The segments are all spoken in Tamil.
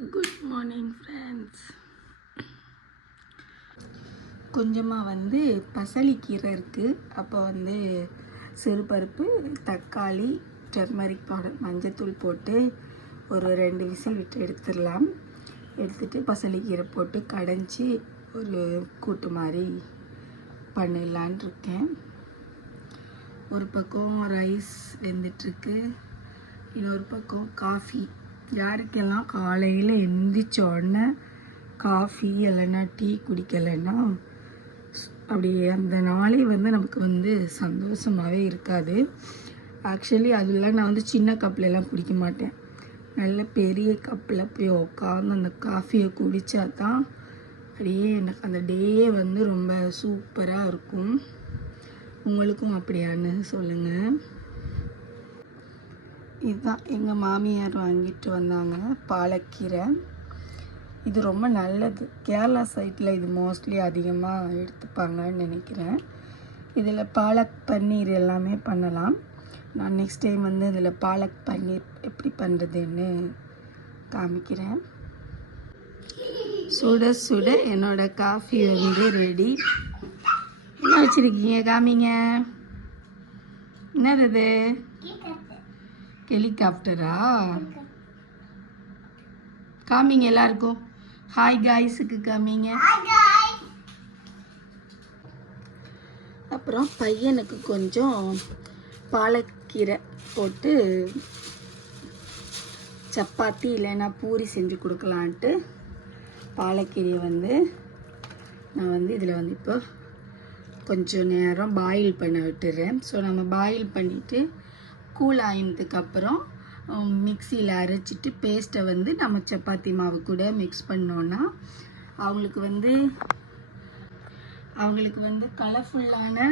Good morning friends. கொஞ்சமாக பசலிக்கீரை இருக்குது. அப்போ சிறுபருப்பு, தக்காளி, டர்மரிக் பவுடர், மஞ்சத்தூள் போட்டு ஒரு 2 விசில் விட்டு எடுத்துடலாம். எடுத்துட்டு பசலிக்கீரை போட்டு கடைஞ்சி ஒரு கூட்டு மாதிரி பண்ணிடலான் இருக்கேன். ஒரு பக்கம் ரைஸ் வெந்துட்டுருக்கு, இன்னொரு பக்கம் காஃபி. யாருக்கெல்லாம் காலையில் எந்திரிச்ச உடனே காஃபி இல்லைன்னா டீ குடிக்கலைன்னா அப்படியே அந்த நாளே நமக்கு சந்தோஷமாகவே இருக்காது. ஆக்சுவலி அதெல்லாம் நான் சின்ன கப்லெல்லாம் குடிக்க மாட்டேன். நல்ல பெரிய கப்பில் போய் உட்காந்து அந்த காஃபியை குடித்தா தான் அப்படியே எனக்கு அந்த டேயே ரொம்ப சூப்பராக இருக்கும். உங்களுக்கும் அப்படியான்னு சொல்லுங்கள். இதுதான் எங்கள் மாமியார் வாங்கிட்டு வந்தாங்க, பாலக்கீரை. இது ரொம்ப நல்லது. கேரளா சைடில் இது மோஸ்ட்லி அதிகமாக எடுத்துப்பாங்கன்னு நினைக்கிறேன். இதில் பாலக் பன்னீர் எல்லாமே பண்ணலாம். நான் நெக்ஸ்ட் டைம் இதில் பாலக் பன்னீர் எப்படி பண்ணுறதுன்னு காமிக்கிறேன். சுட சுட என்னோடய காஃபி ரெடி. என்ன வச்சுருக்கீங்க காமிங்க. என்னது? ஹெலிகாப்டரா? காமிங்க எல்லாருக்கும். ஹாய் காய்ஸுக்கு காமிங்க. அப்புறம் பையனுக்கு கொஞ்சம் பாலக்கீரை போட்டு சப்பாத்தி இல்லைன்னா பூரி செஞ்சு கொடுக்கலான்ட்டு பாலக்கீரையை நான் இதில் இப்போ கொஞ்சம் நேரம் பாயில் பண்ண விட்டுறேன். ஸோ நம்ம பாயில் பண்ணிவிட்டு கூல் ஆயினதுக்கப்புறம் மிக்சியில் அரைச்சிட்டு பேஸ்ட்டை நம்ம சப்பாத்தி மாவு கூட மிக்ஸ் பண்ணோன்னா அவங்களுக்கு கலர்ஃபுல்லான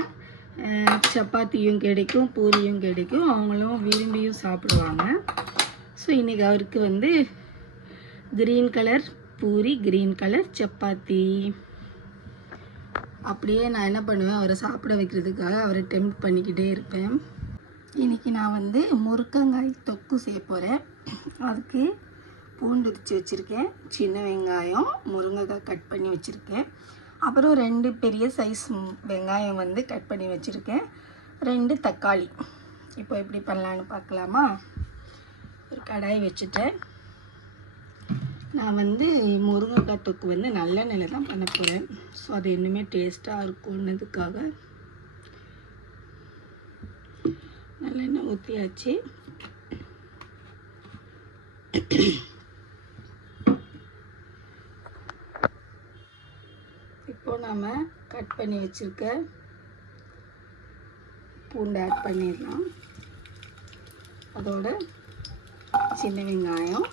சப்பாத்தியும் கிடைக்கும், பூரியும் கிடைக்கும். அவங்களும் விரும்பியும் சாப்பிடுவாங்க. ஸோ இன்றைக்கி அவருக்கு green colour puri, green colour chapati. அப்படியே நான் என்ன பண்ணுவேன், அவரை சாப்பிட வைக்கிறதுக்காக அவரை டெம்ப்ட் பண்ணிக்கிட்டே இருப்பேன். இன்றைக்கி நான் முருங்கங்காய் தொக்கு செய்ய போகிறேன். அதுக்கு பூண்டு உரித்து வச்சுருக்கேன், சின்ன வெங்காயம், முருங்கைக்காய் கட் பண்ணி வச்சுருக்கேன். அப்புறம் 2 பெரிய சைஸ் வெங்காயம் கட் பண்ணி வச்சுருக்கேன், 2 தக்காளி. இப்போ எப்படி பண்ணலான்னு பார்க்கலாமா? ஒரு கடாய் வச்சுட்டேன். நான் முருங்கைக்காய் தொக்கு நல்லெண்ணெயில் தான் பண்ண போகிறேன். ஸோ அது இன்னுமே டேஸ்ட்டாக இருக்கும்னதுக்காக நல்லெண்ணெய் ஊற்றியாச்சு. இப்போ நாம் கட் பண்ணி வச்சுருக்க பூண்டு ஆட் பண்ணிடலாம். அதோட சின்ன வெங்காயம்,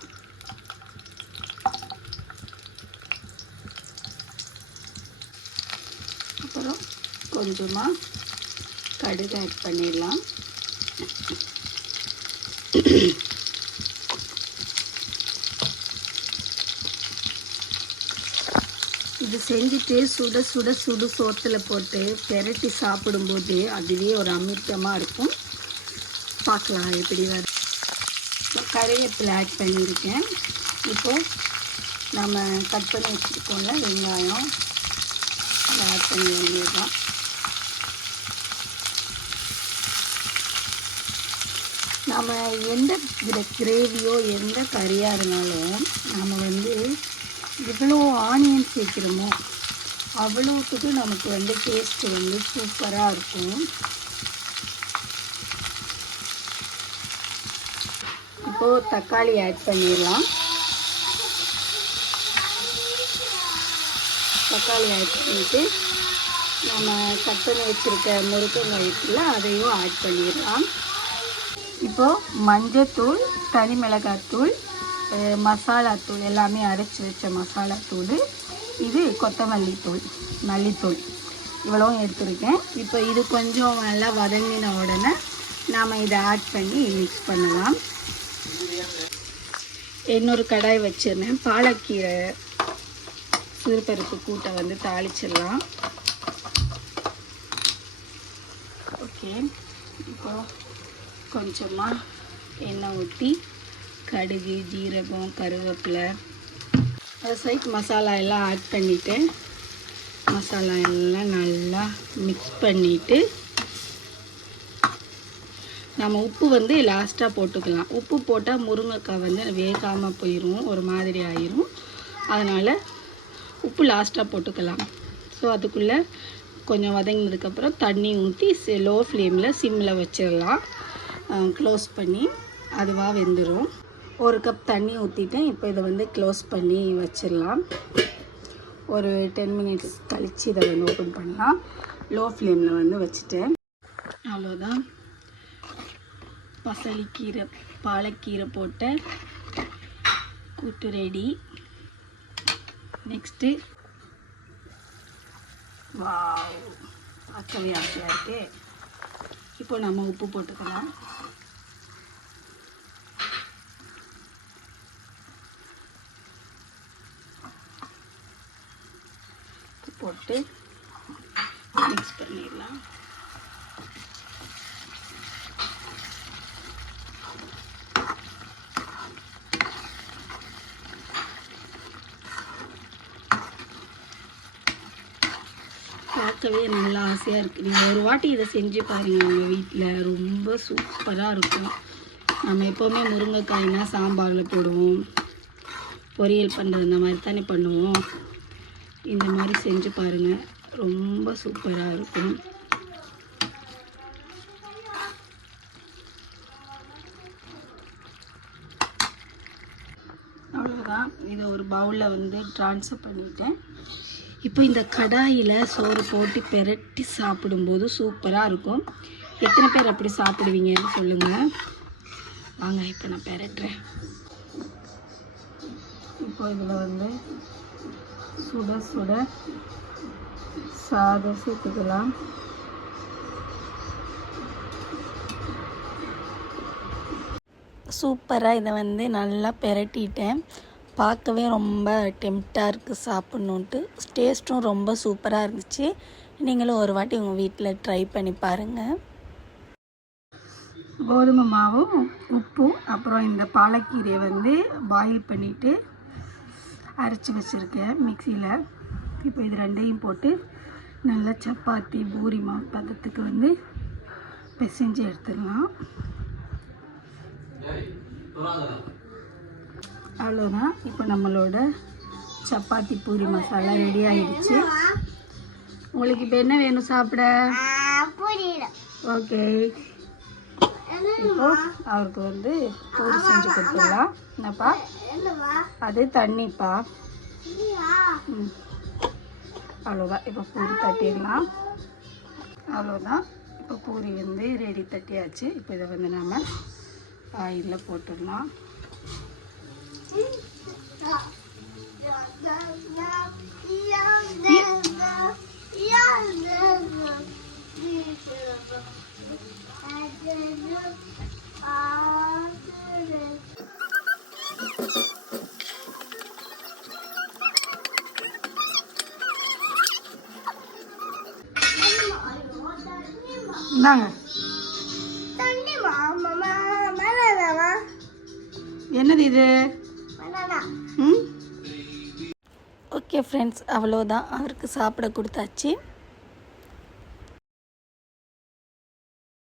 அப்புறம் கொஞ்சமாக கடுகு ஆட் பண்ணிடலாம். இது செஞ்சுட்டு சுட சுட சுடு சோத்தில் போட்டு பெரட்டி சாப்பிடும்போது அதுவே ஒரு அமிர்தமாக இருக்கும். பார்க்கலாம் எப்படி வர. இப்போ கறிவேப்பிலை ஆட் பண்ணியிருக்கேன். இப்போது நம்ம கட் பண்ணி வச்சுருக்கோம்ல வெங்காயம், அதை ஆட் பண்ணி வேண்டியதுதான். நம்ம எந்த கிரேவியோ எந்த கறியாக இருந்தாலும் நம்ம எவ்வளோ ஆனியன் சேர்க்குறோமோ அவ்வளோத்துக்கு நமக்கு டேஸ்ட்டு சூப்பராக இருக்கும். இப்போது தக்காளி ஆட் பண்ணிடலாம். தக்காளி ஆட் பண்ணிவிட்டு நம்ம கட் பண்ணி வச்சுருக்க முருங்கைக்காய் இருக்குல்ல, அதையும் ஆட் பண்ணிடலாம். இப்போது மஞ்சத்தூள், தனி மிளகாத்தூள், மசாலாத்தூள் எல்லாமே அரைச்சி வச்ச மசாலாத்தூள், இது கொத்தமல்லி தூள், மல்லித்தூள் இவ்வளவும் எடுத்துருக்கேன். இப்போ இது கொஞ்சம் நல்லா வதங்கின உடனே நாம் இதை ஆட் பண்ணி மிக்ஸ் பண்ணலாம். இன்னொரு கடாய் வச்சுருந்தேன். பாலக்கீரை சிறுபருப்பு கூட்டை தாளிச்சிடலாம். ஓகே, இப்போது கொஞ்சமாக எண்ணெய் ஊற்றி கடுகு, ஜீரகம், கருவேப்பிலை அதை சைட் மசாலா எல்லாம் ஆட் பண்ணிவிட்டு மசாலா எல்லாம் நல்லா மிக்ஸ் பண்ணிவிட்டு நம்ம உப்பு வந்து லாஸ்ட்டாக போட்டுக்கலாம். உப்பு போட்டால் முருங்கைக்காய் வந்து வேகாமல் போயிடும், ஒரு மாதிரி ஆயிரும். அதனால் உப்பு லாஸ்ட்டாக போட்டுக்கலாம். ஸோ அதுக்குள்ளே கொஞ்சம் வதங்கினதுக்கப்புறம் தண்ணி ஊற்றி லோ ஃப்ளேமில் சிம்மில் வச்சிடலாம். க்ளோஸ் பண்ணி அதுவாக வெந்துடும். 1 கப் தண்ணி ஊற்றிட்டேன். இப்போ இதை வந்து க்ளோஸ் பண்ணி வச்சிடலாம். ஒரு 10 மினிட்ஸ் கழித்து இதை வந்து ஓப்பன் பண்ணலாம். லோ ஃப்ளேமில் வந்து வச்சுட்டேன். அவ்வளோதான், பசலிக்கீரை பாலக்கீரை போட்ட கூட்டு ரெடி. நெக்ஸ்ட்டு வாவ், பார்க்கவே ஆசையாக இருக்கு. இப்போ நம்ம உப்பு போட்டுக்கலாம். உப்பு போட்டு மிக்ஸ் பண்ணிடலாம். பார்க்கவே நல்லா ஆசையாக இருக்குது. நீங்கள் ஒரு வாட்டி இதை செஞ்சு பாருங்கள் உங்கள் வீட்டில், ரொம்ப சூப்பராக இருக்கும். நம்ம எப்போவுமே முருங்கைக்காய்னா சாம்பாரில் போடுவோம், பொரியல் பண்ணுறது இந்த மாதிரி தானே பண்ணுவோம். இந்த மாதிரி செஞ்சு பாருங்கள், ரொம்ப சூப்பராக இருக்கும். அவ்வளோதான், இதை ஒரு பவுலில் வந்து ட்ரான்ஸ்ஃபர் பண்ணிட்டேன். இப்போ இந்த கடாயில் சோறு போட்டு பெரட்டி சாப்பிடும்போது சூப்பராக இருக்கும். எத்தனை பேர் அப்படி சாப்பிடுவீங்கன்னு சொல்லுங்கள். வாங்க இப்போ நான் பெரட்டுறேன். இப்போ இதில் வந்து சுட சுட சாதம் சேர்த்துக்கலாம். சூப்பராக இதை வந்து நல்லா பெரட்டிட்டேன். பார்க்கவே ரொம்ப டெம்ப்டாக இருக்குது சாப்பிட்ணுன்ட்டு. டேஸ்ட்டும் ரொம்ப சூப்பராக இருந்துச்சு. நீங்களும் ஒரு வாட்டி உங்கள் வீட்டில் ட்ரை பண்ணி பாருங்கள். கோதுமை மாவும் உப்பும் அப்புறம் இந்த பாலக்கீரையை வந்து பாயில் பண்ணிவிட்டு அரைச்சி வச்சுருக்கேன் மிக்சியில். இப்போ இது ரெண்டையும் போட்டு நல்லா சப்பாத்தி பூரி மாவு பதத்துக்கு வந்து பிசைஞ்சு எடுத்துடலாம். அவ்வளோதான், இப்போ நம்மளோட சப்பாத்தி பூரி மசாலா ரெடி ஆகிடுச்சு. உங்களுக்கு இப்போ என்ன வேணும் சாப்பிட? ஓகே, இப்போ அவருக்கு வந்து பூரி செஞ்சு கொடுத்துடலாம். என்னப்பா அது? தண்ணிப்பா. அவ்வளோதான், இப்போ பூரி தட்டிடலாம். அவ்வளோதான், இப்போ பூரி வந்து ரெடி தட்டியாச்சு. இப்போ இதை வந்து நம்ம ஆயிலில் போட்டுடலாம். இந்தாங்க. என்னது இது? ஓகே ஃப்ரெண்ட்ஸ், அவ்வளோதான், அவருக்கு சாப்பிட கொடுத்தாச்சு.